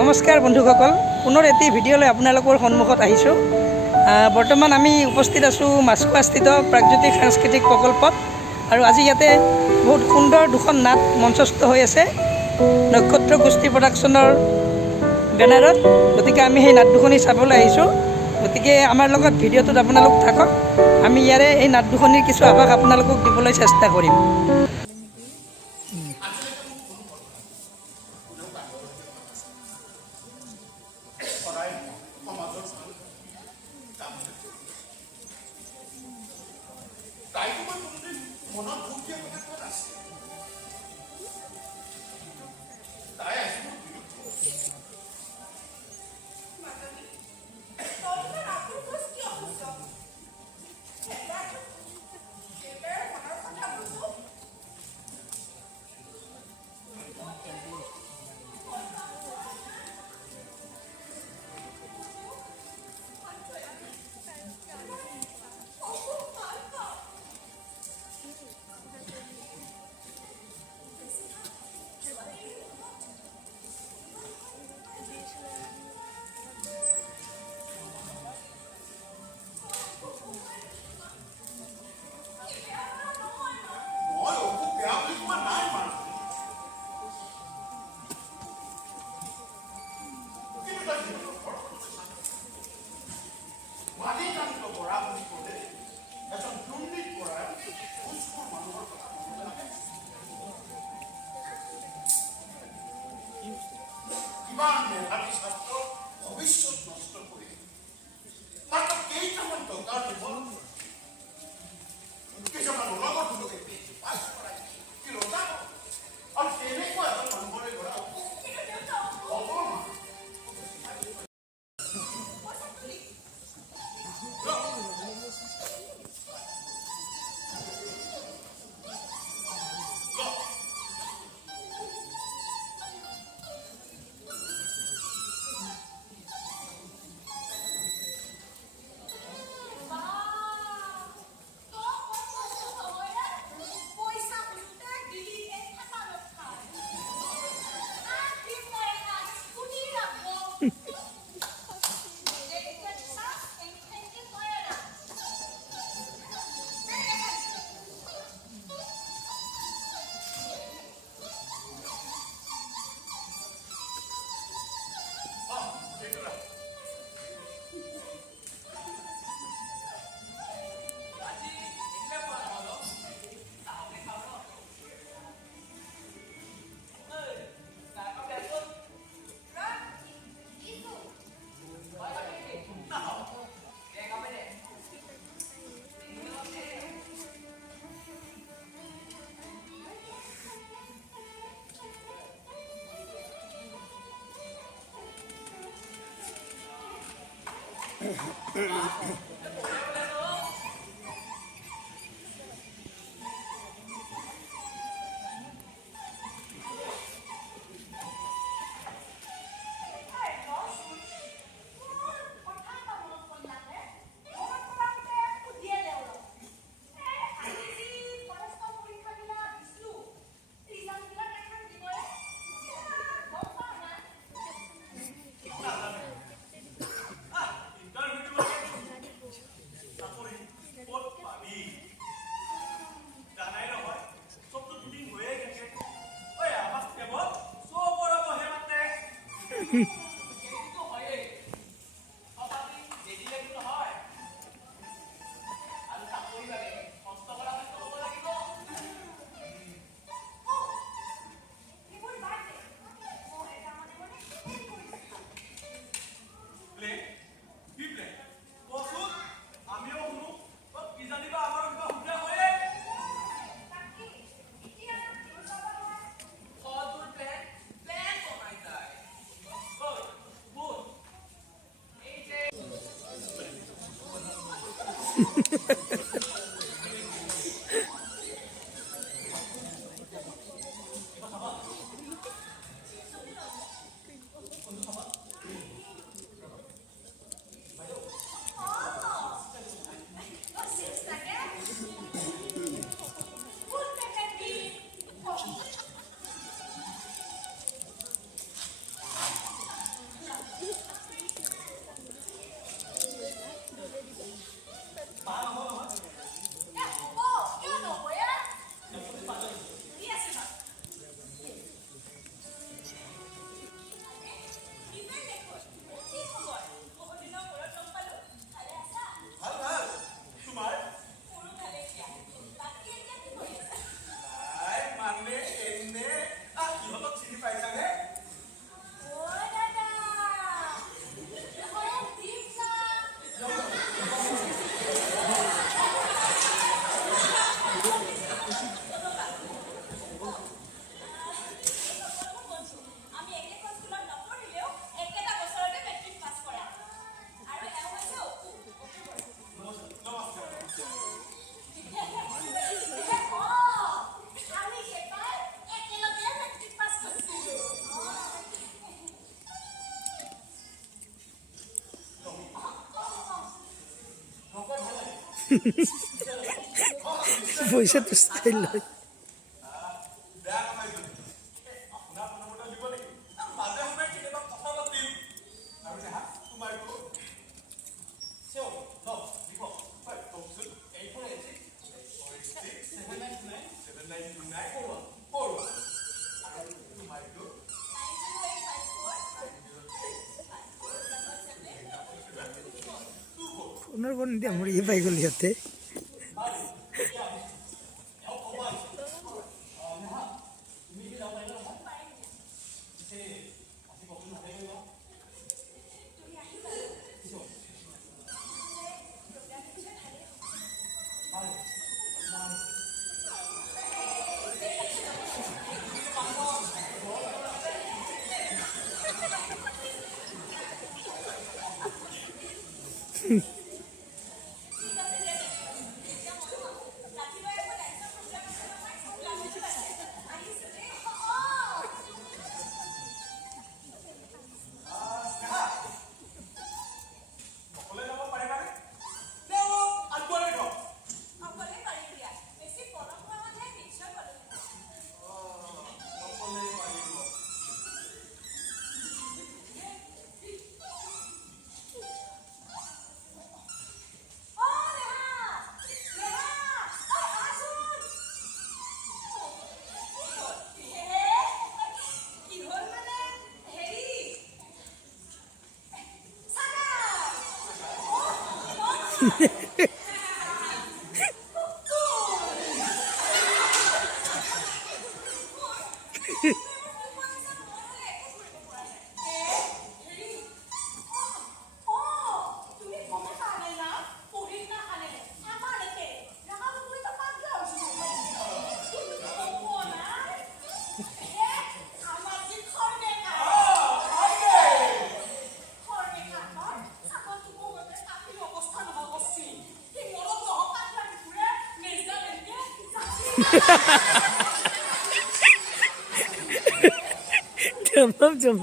নমস্কাৰ বন্ধুসকল, পুনৰ এটি ভিডিঅ'লৈ আপোনালোকৰ সন্মুখত আহিছোঁ। বৰ্তমান আমি উপস্থিত আছোঁ মাছখোৱাস্থিত প্ৰাগজ্যোতিক সাংস্কৃতিক প্ৰকল্পত। আৰু আজি ইয়াতে বহুত সুন্দৰ দুখন নাট মঞ্চস্থ হৈ আছে নক্ষত্ৰ গোষ্ঠী প্ৰডাকশ্যনৰ বেনাৰত। গতিকে আমি সেই নাট দুখনি চাবলৈ আহিছোঁ। গতিকে আমাৰ লগত ভিডিঅ'টোত আপোনালোক থাকক। আমি ইয়াৰে এই নাট দুখনিৰ কিছু আভাস আপোনালোকক দিবলৈ চেষ্টা কৰিম। পইচাটো ষ্টাইল লয় ফোনৰ পৰা নিদিয়া মোৰ ই পাই গ'ল সিহঁতে Jump.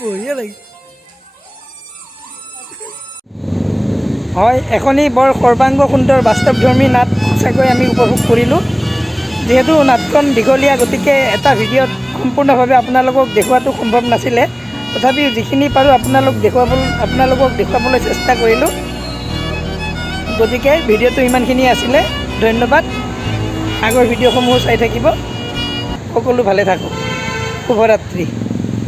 বঢ়িয়া লাগে হয় এখনি বৰ সৰ্বাংগ সুন্দৰ বাস্তৱধৰ্মী নাট সঁচাকৈ আমি উপভোগ কৰিলোঁ যিহেতু নাটখন দীঘলীয়া গতিকে এটা ভিডিঅ'ত সম্পূৰ্ণভাৱে আপোনালোকক দেখুৱাটো সম্ভৱ নাছিলে তথাপিও যিখিনি পাৰোঁ আপোনালোকক দেখুৱাবলৈ চেষ্টা কৰিলোঁ গতিকে ভিডিঅ'টো ইমানখিনি আছিলে ধন্যবাদ আগৰ ভিডিঅ'সমূহ চাই থাকিব সকলো ভালে থাকক শুভৰাত্ৰি